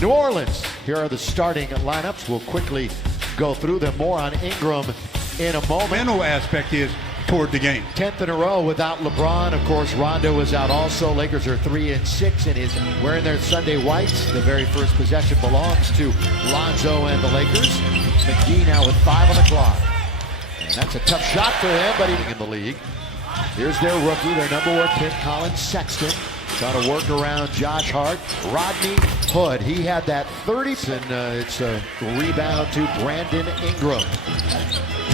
New Orleans, here are the starting lineups. We'll quickly go through them. More on Ingram in a moment. Mental aspect is toward the game. 10th in a row without LeBron. Of course, Rondo is out also. Lakers are 3-6 and is wearing their Sunday whites. The very first possession belongs to Lonzo and the Lakers. McGee now with 5 on the clock. And that's a tough shot for him, but he's in the league. Here's their rookie, their number 1 pick, Colin Sexton. Trying to work around Josh Hart. Rodney Hood, he had that 30, and it's a rebound to Brandon Ingram.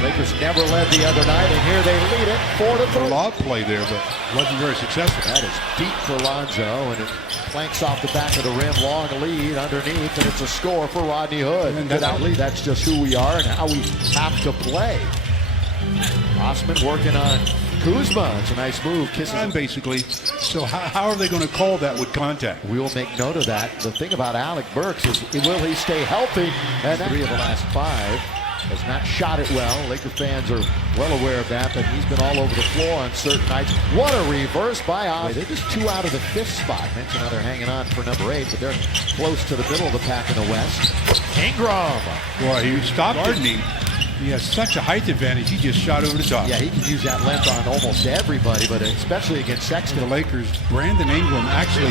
Lakers never led the other night, and here they lead it 4-3. A lot of play there, but wasn't very successful. That is deep for Lonzo, and it planks off the back of the rim. Long lead underneath, and it's a score for Rodney Hood. And that's just who we are and how we have to play. Osman working on Kuzma. It's a nice move. Kisses him. Basically. So how are they going to call that with contact? We will make note of that. The thing about Alec Burks is, will he stay healthy? And 3 of the last 5. Has not shot it well. Laker fans are well aware of that, but he's been all over the floor on certain nights. What a reverse by Oz. They're just 2 out of the 5th spot. Mention how they're hanging on for number 8, but they're close to the middle of the pack in the West. Ingram. Boy, he stopped Gardner. He has such a height advantage. He just shot over the top. Yeah, he can use that length on almost everybody, but especially against Sexton. The Lakers, Brandon Ingram actually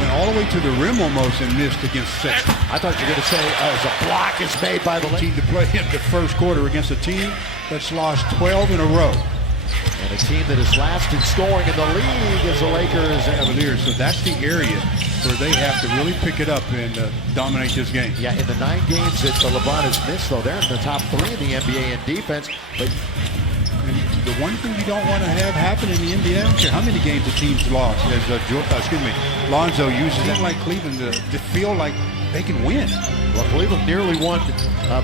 went all the way to the rim almost and missed against Sexton. I thought you were going to say as a block is made by the team to play in the first quarter against a team that's lost 12 in a row. And a team that is last in scoring in the league is the Lakers and Cavaliers. So that's the area where they have to really pick it up and dominate this game. Yeah, in the 9 games that LeBron has missed, though, they're in the top 3 in the NBA in defense. But the one thing you don't want to have happen in the NBA, I don't care how many games the team's lost, as Lonzo uses it like Cleveland to feel like they can win. Well, Cleveland nearly won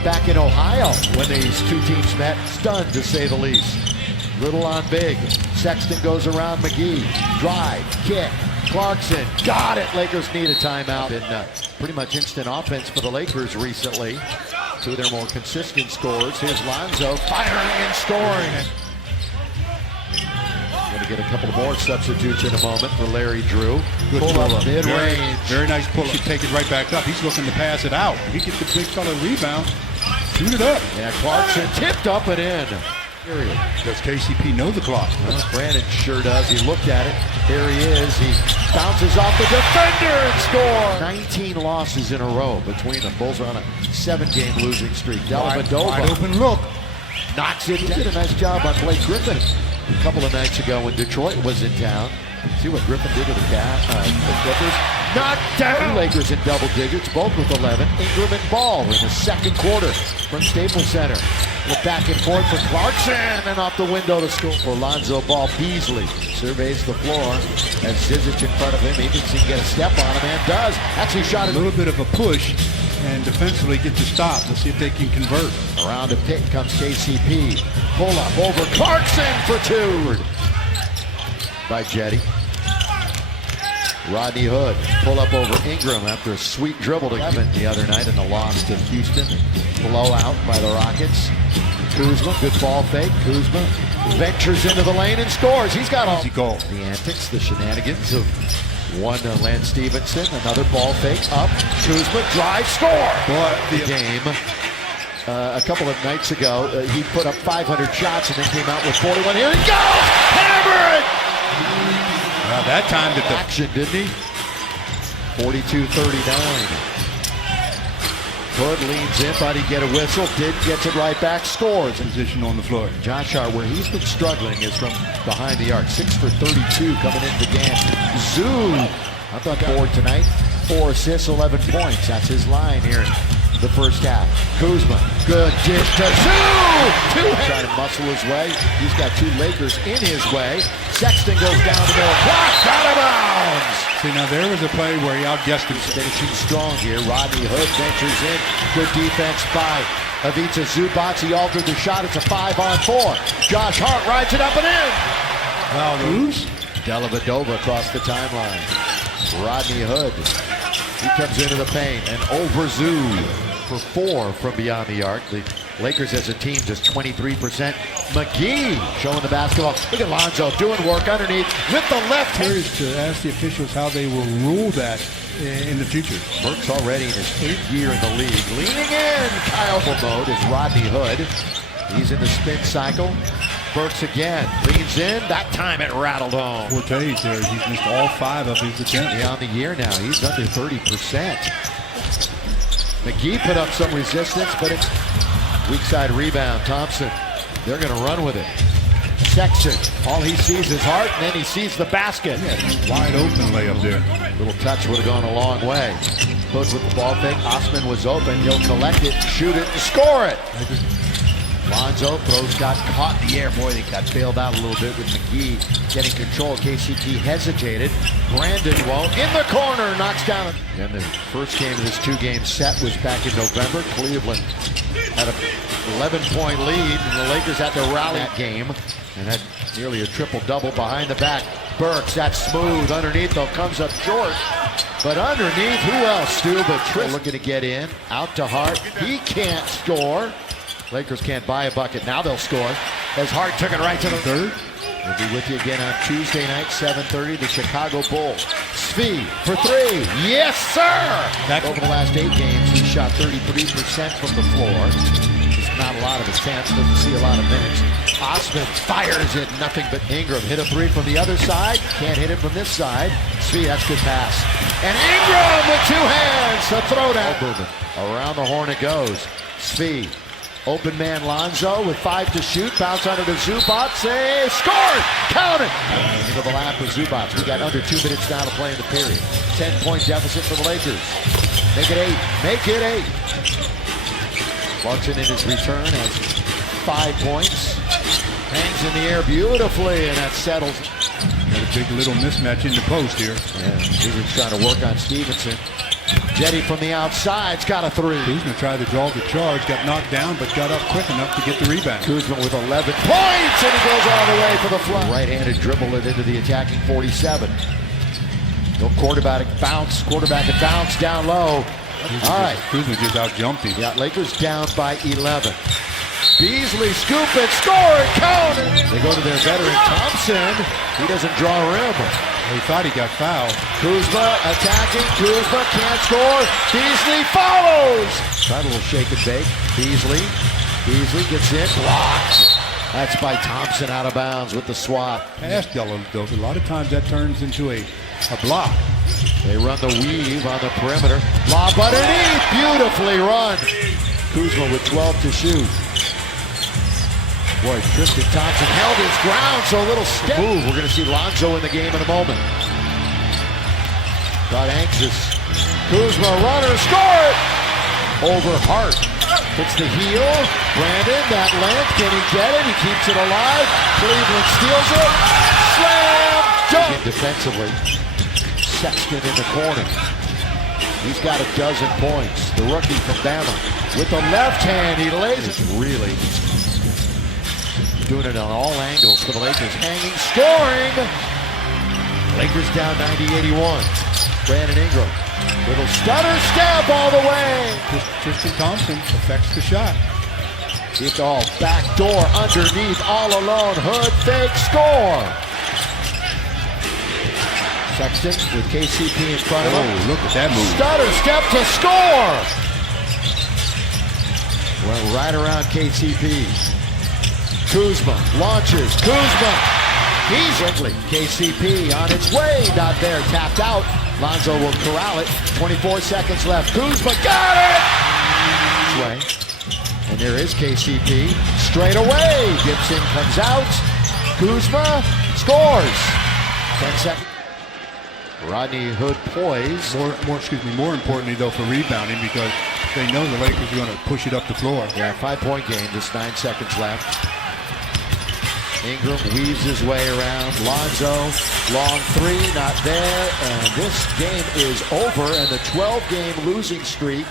back in Ohio when these 2 teams met. Stunned, to say the least. Little on big. Sexton goes around McGee. Drive, kick. Clarkson, got it. Lakers need a timeout. Been pretty much instant offense for the Lakers recently. 2 of their more consistent scorers. Here's Lonzo firing and scoring. Going to get a couple more substitutes in a moment for Larry Drew. Good pull up mid-range. Very nice pull up. Should take it right back up. He's looking to pass it out. He gets the big fella rebound. Shoot it up. Yeah, Clarkson tipped up and in. Does KCP know the clock? Well, Brandon sure does. He looked at it. Here he is. He bounces off the defender and scores. 19 losses in a row between them. Bulls are on a 7-game losing streak. Wide open look. Knocks it. He did a nice job on Blake Griffin a couple of nights ago when Detroit was in town. See what Griffin did to the Clippers. Knocked down. Lakers in double digits, both with 11. Ingram and Ball in the second quarter from Staples Center. Look back and forth for Clarkson, and off the window to score for Lonzo Ball. Beasley surveys the floor as Zizic in front of him. He thinks he can get a step on him, and does. Actually shot a little bit of a push, and defensively gets a stop. Let's see if they can convert. Around the pick comes KCP. Pull up over Clarkson for 2. By Jetty. Rodney Hood pull up over Ingram after a sweet dribble to Kevin the other night in the loss to Houston. Blowout by the Rockets. Kuzma, good ball fake. Kuzma ventures into the lane and scores. He's got all the antics, the shenanigans of one Lance Stevenson. Another ball fake up. Kuzma drive, score. The game. A couple of nights ago, he put up 500 shots and then came out with 41. Here he goes! Hammer it! Well, that time that the action, didn't he? 42-39. Hood leans in, thought he'd get a whistle, did, gets it right back, scores. Position on the floor. Josh Hart, where he's been struggling, is from behind the arc. 6 for 32 coming into the game. Zoo, I thought board tonight. 4 assists, 11 points. That's his line here in the first half. Kuzma, good dish to Zoo! Trying to muscle his way. He's got 2 Lakers in his way. Sexton goes down the middle. Blocked out of bounds! See, now there was a play where he outguessed him. Finishing strong here. Rodney Hood ventures in. Good defense by Ivica Zubac. He altered the shot. It's a 5-on-4. Josh Hart rides it up and in. Wow, Cruz. Dellavedova across the timeline. Rodney Hood. He comes into the paint and over Zoo for 4 from beyond the arc. The Lakers as a team just 23%. McGee showing the basketball. Look at Lonzo doing work underneath with the left hand. Curious to ask the officials how they will rule that in the future. Burke's already in his 8th year in the league. Leaning in, Kyle mode is Rodney Hood. He's in the spin cycle. Burks again, leans in. That time it rattled home. Cortez there, he's missed all 5 of his attempts. Yeah, on the year now, he's under 30%. McGee put up some resistance, but it's weak side rebound. Thompson, they're going to run with it. Sexton, all he sees is Hart, and then he sees the basket. Yeah, wide open layup there. Little touch would have gone a long way. Hood with the ball fake. Osman was open. He'll collect it, shoot it, and score it. Lonzo throws, got caught in the air. Boy, they got bailed out a little bit with McGee getting control. KCP hesitated. Brandon won't. In the corner, knocks down. And the first game of this 2-game set was back in November. Cleveland had a 11-point lead, and the Lakers had to rally that game and had nearly a triple-double behind the back. Burks, that's smooth underneath, though, comes up short. But underneath, who else, Stu, but Tris looking to get in. Out to Hart. He can't score. Lakers can't buy a bucket. Now they'll score as Hart took it right to the third. We'll be with you again on Tuesday night, 7:30, the Chicago Bulls. Svi for 3. Yes, sir! Over the last 8 games, he shot 33% from the floor. Just not a lot of attempts, doesn't see a lot of minutes. Osman fires it, nothing but Ingram. Hit a 3 from the other side, can't hit it from this side. Svi, that's good pass. And Ingram with 2 hands, a throwdown. Around the horn it goes. Svi. Open man Lonzo with 5 to shoot. Bounce under to Zubac. Scored! Count it! Into the lap of Zubac. We got under 2 minutes now to play in the period. 10-point deficit for the Lakers. Make it 8. Make it 8. Clarkson in his return has 5 points. Hangs in the air beautifully, and that settles. Got a big little mismatch in the post here. Yeah, he was trying to work on Stevenson. Jetty from the outside's got a 3. Kuzma tried to draw the charge, got knocked down, but got up quick enough to get the rebound. Kuzma with 11 points, and he goes all the way for the fly. Right-handed dribble it into the attacking 47. No quarterback bounce down low. All right. Kuzma just out-jumped him. Yeah, Lakers down by 11. Beasley scoop it, score it, count it. They go to their veteran Thompson. He doesn't draw a rim. He thought he got fouled. Kuzma attacking. Kuzma can't score. Beasley follows. Tried a little shake and bake. Beasley gets in. Blocks. That's by Thompson out of bounds with the swat. Pass, though. A lot of times that turns into a block. They run the weave on the perimeter. Lob underneath. Beautifully run. Kuzma with 12 to shoot. Boy, Tristan Thompson held his ground, so a little step move. We're going to see Lonzo in the game in a moment. Got anxious. Kuzma runner, score it! Over Hart. Hits the heel. Brandon, that length, can he get it? He keeps it alive. Cleveland steals it. Slam dunk! Defensively, Sexton in the corner. He's got a 12 points. The rookie from Bama. With the left hand, he lays it. Really doing it on all angles for the Lakers. Hanging, scoring! Lakers down 90-81. Brandon Ingram. Little stutter step all the way. Tristan Thompson affects the shot. It's all back door underneath, all alone. Hood fake, score! Sexton with KCP in front of him. Oh, look at that move. Stutter step to score! Well, right around KCP. Kuzma launches. Kuzma. He's Ridley. KCP on its way. Not there. Tapped out. Lonzo will corral it. 24 seconds left. Kuzma got it! Way. And there is KCP. Straight away. Gibson comes out. Kuzma scores. 10 seconds. Rodney Hood poised. More importantly, though, for rebounding, because they know the Lakers are going to push it up the floor. Yeah, 5-point game. Just 9 seconds left. Ingram weaves his way around. Lonzo, long 3, not there. And this game is over, and the 12-game losing streak